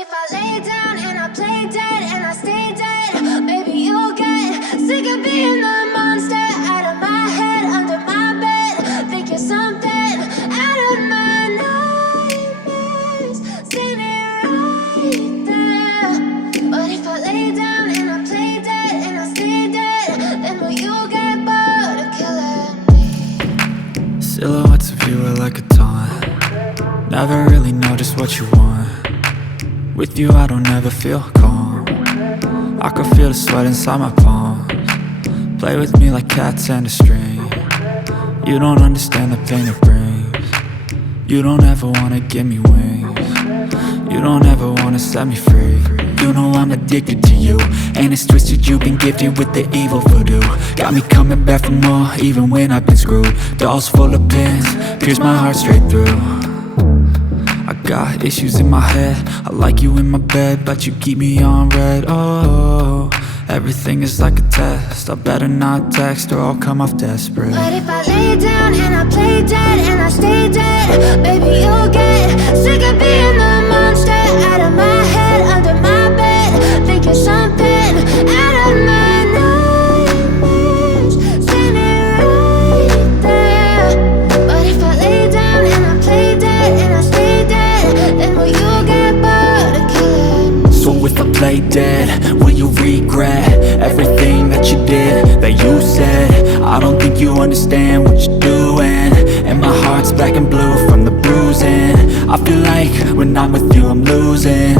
if I lay down and I play dead and I stay dead, maybe you'll get sick of being the monster out of my head, under my bed. Think you're something out of my nightmares, standing right there. But if I lay down and I play dead and I stay dead, then will you get bored of killing me? Silhouettes of you are like a taunt. Never really know just what you want. With you I don't ever feel calm. I can feel the sweat inside my palms. Play with me like cats and a string. You don't understand the pain it brings. You don't ever wanna give me wings. You don't ever wanna set me free. You know I'm addicted to you, and it's twisted, you've been gifted with the evil voodoo. Got me coming back for more, even when I've been screwed. Dolls full of pins, pierce my heart straight through. I got issues in my head, I like you in my bed, but you keep me on red. Oh, everything is like a test, I better not text or I'll come off desperate. But if I lay down and I play dead and I stay dead, baby you'll get sick of being the monster out of my head, under my bed. Think you're something out of my nightmares, standing right there. But if I lay down and I play dead and I stay dead, then will you get bored of killing me? So if I play dead, will you regret everything that you did, that you said? I don't think you understand what you're doing, and my heart's black and blue from the bruising. I feel like when I'm with you I'm losing.